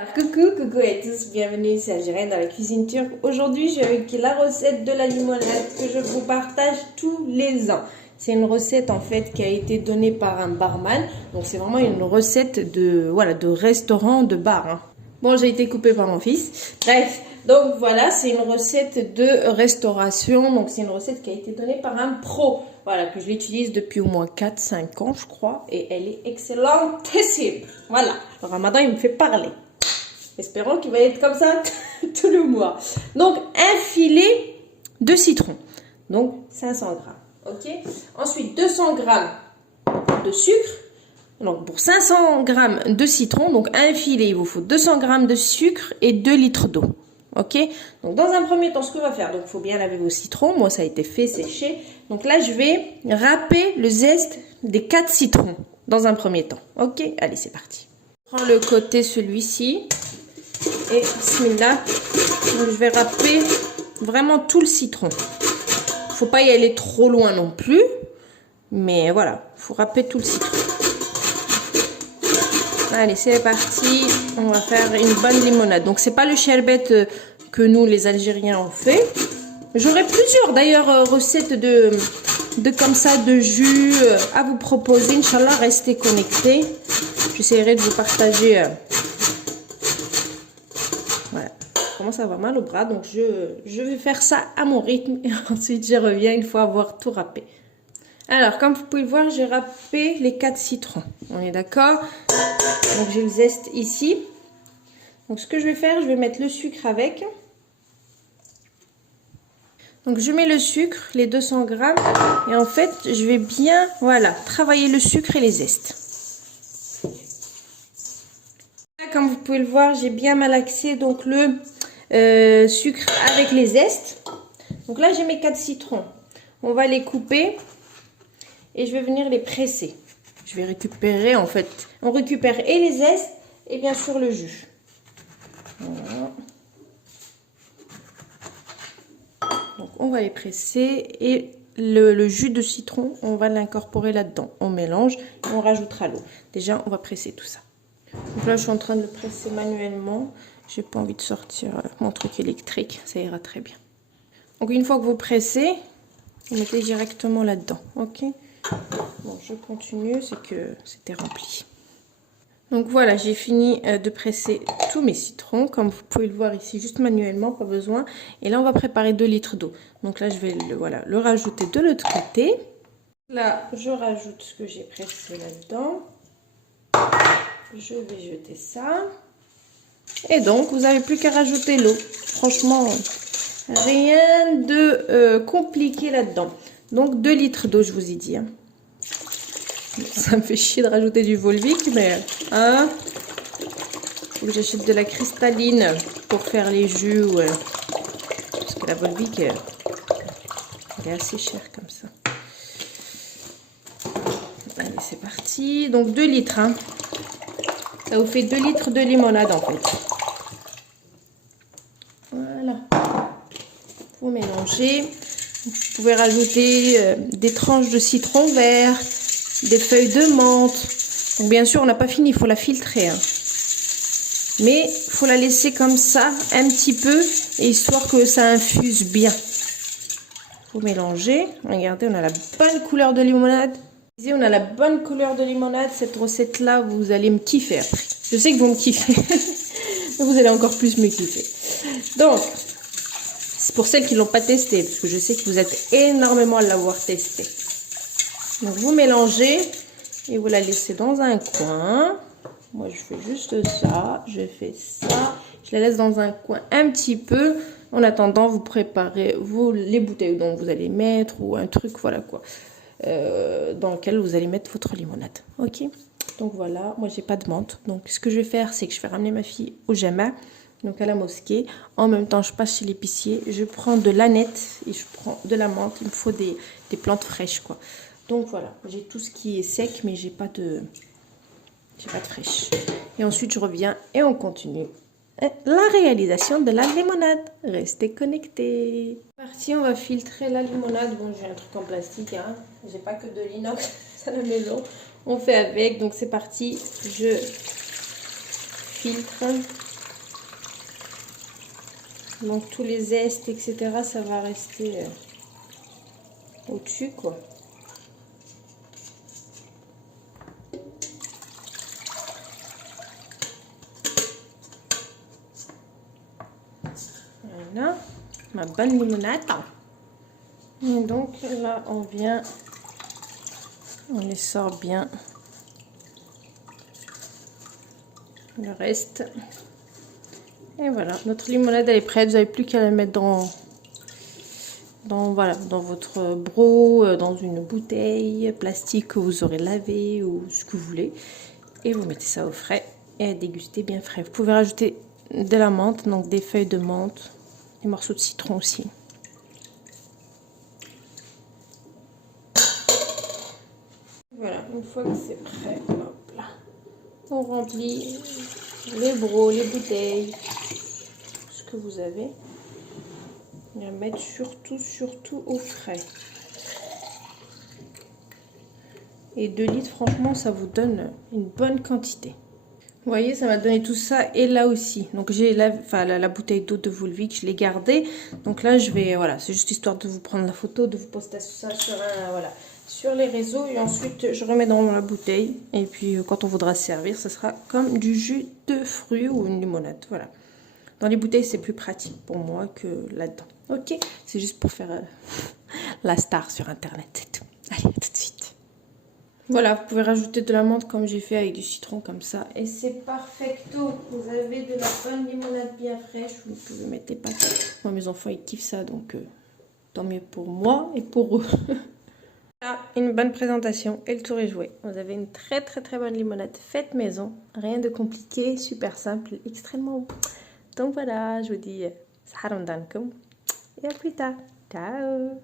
Alors, coucou à tous, bienvenue, c'est Algérienne dans la cuisine turque. Aujourd'hui, je suis avec la recette de la limonade que je vous partage tous les ans. C'est une recette en fait qui a été donnée par un barman. Donc c'est vraiment une recette de restaurant, de bar. Hein. Bon, j'ai été coupée par mon fils. Bref, donc voilà, c'est une recette de restauration. Donc c'est une recette qui a été donnée par un pro. Voilà, que je l'utilise depuis au moins 4-5 ans, je crois. Et elle est excellentissime. Voilà, le ramadan, il me fait parler. Espérons qu'il va être comme ça tout le mois. Donc, un filet de citron. Donc, 500 grammes. Ok. Ensuite, 200 grammes de sucre. Donc, pour 500 grammes de citron, donc un filet, il vous faut 200 grammes de sucre et 2 litres d'eau. Ok. Donc, dans un premier temps, ce qu'on va faire, donc, il faut bien laver vos citrons. Moi, ça a été fait, séché. Donc là, je vais râper le zeste des 4 citrons dans un premier temps. Ok. Allez, c'est parti. Je prends le côté, celui-ci. Et bismillah, donc je vais râper vraiment tout le citron. Faut pas y aller trop loin non plus, mais voilà, faut râper tout le citron. Allez, c'est parti, on va faire une bonne limonade. Donc c'est pas le sherbet que nous les Algériens on fait. J'aurai plusieurs d'ailleurs recettes de comme ça de jus à vous proposer. Inch'Allah, restez connectés. J'essaierai de vous partager. Voilà, je commence à avoir mal au bras, donc je vais faire ça à mon rythme et ensuite je reviens une fois avoir tout râpé. Alors, comme vous pouvez le voir, j'ai râpé les 4 citrons. On est d'accord? Donc j'ai le zeste ici. Donc ce que je vais faire, je vais mettre le sucre avec. Donc je mets le sucre, les 200 grammes, et en fait je vais bien, voilà, travailler le sucre et les zestes. Comme vous pouvez le voir, j'ai bien malaxé donc le sucre avec les zestes. Donc là, j'ai mes 4 citrons. On va les couper et je vais venir les presser. Je vais récupérer en fait. On récupère et les zestes et bien sûr le jus. Voilà. Donc on va les presser et le jus de citron, on va l'incorporer là-dedans. On mélange et on rajoutera l'eau. Déjà, on va presser tout ça. Donc là, je suis en train de le presser manuellement. J'ai pas envie de sortir mon truc électrique. Ça ira très bien. Donc, une fois que vous pressez, vous mettez directement là-dedans. Ok. Bon, je continue. C'est que c'était rempli. Donc, voilà, j'ai fini de presser tous mes citrons. Comme vous pouvez le voir ici, juste manuellement, pas besoin. Et là, on va préparer 2 litres d'eau. Donc là, je vais le rajouter de l'autre côté. Là, je rajoute ce que j'ai pressé là-dedans. Je vais jeter ça. Et donc, vous n'avez plus qu'à rajouter l'eau. Franchement, rien de compliqué là-dedans. Donc, 2 litres d'eau, je vous ai dit. Hein. Ça me fait chier de rajouter du Volvic, mais... Hein, faut que j'achète de la cristalline pour faire les jus. Ouais. Parce que la Volvic, elle est assez chère comme ça. Allez, c'est parti. Donc, 2 litres, hein. Ça vous fait 2 litres de limonade en fait. Voilà. Vous mélangez. Vous pouvez rajouter des tranches de citron vert, des feuilles de menthe. Donc bien sûr, on n'a pas fini, il faut la filtrer. Hein. Mais il faut la laisser comme ça un petit peu, et histoire que ça infuse bien. Vous mélangez. Regardez, on a la bonne couleur de limonade. On a la bonne couleur de limonade. Cette recette là, vous allez me kiffer après. Je sais que vous me kiffez. Vous allez encore plus me kiffer. Donc, c'est pour celles qui ne l'ont pas testé, parce que je sais que vous êtes énormément à l'avoir testé. Donc vous mélangez et vous la laissez dans un coin. Moi je fais juste ça. Je fais ça. Je la laisse dans un coin un petit peu. En attendant, vous préparez les bouteilles dont vous allez mettre, ou un truc, voilà quoi. Dans lequel vous allez mettre votre limonade. Ok, donc voilà, moi j'ai pas de menthe, donc ce que je vais faire, c'est que je vais ramener ma fille au Jama, donc à la mosquée. En même temps, je passe chez l'épicier, je prends de l'aneth et je prends de la menthe. Il me faut des plantes fraîches quoi. Donc voilà, j'ai tout ce qui est sec, mais j'ai pas de fraîche. Et ensuite je reviens et on continue la réalisation de la limonade. Restez connectés. Parti, on va filtrer la limonade. Bon, j'ai un truc en plastique, hein. J'ai pas que de l'inox à la maison. On fait avec. Donc c'est parti. Je filtre. Donc tous les zestes, etc., ça va rester au-dessus, quoi. Voilà, ma bonne limonade. Et donc là, on les sort bien. Le reste. Et voilà, notre limonade, elle est prête. Vous n'avez plus qu'à la mettre voilà, dans votre broc, dans une bouteille plastique que vous aurez lavé ou ce que vous voulez. Et vous mettez ça au frais et à déguster bien frais. Vous pouvez rajouter de la menthe, donc des feuilles de menthe, des morceaux de citron aussi. Voilà, une fois que c'est prêt, hop là, on remplit les brocs, les bouteilles, ce que vous avez. Et à mettre surtout au frais. Et 2 litres, franchement, ça vous donne une bonne quantité. Vous voyez, ça m'a donné tout ça. Et là aussi, donc j'ai la bouteille d'eau de Volvic, je l'ai gardée. Donc là, je vais, voilà, c'est juste histoire de vous prendre la photo, de vous poster ça sur les réseaux. Et ensuite, je remets dans la bouteille. Et puis, quand on voudra se servir, ce sera comme du jus de fruits ou une limonade. Voilà. Dans les bouteilles, c'est plus pratique pour moi que là-dedans. Ok, c'est juste pour faire la star sur Internet, c'est tout. Allez, à tout de suite. Voilà, vous pouvez rajouter de la menthe comme j'ai fait avec du citron comme ça. Et c'est perfecto. Vous avez de la bonne limonade bien fraîche. Vous pouvez mettre des pâtes. Moi, mes enfants, ils kiffent ça, donc tant mieux pour moi et pour eux. Voilà, une bonne présentation et le tour est joué. Vous avez une très bonne limonade faite maison. Rien de compliqué, super simple, extrêmement bon. Donc voilà, je vous dis, saharam dankum et à plus tard. Ciao.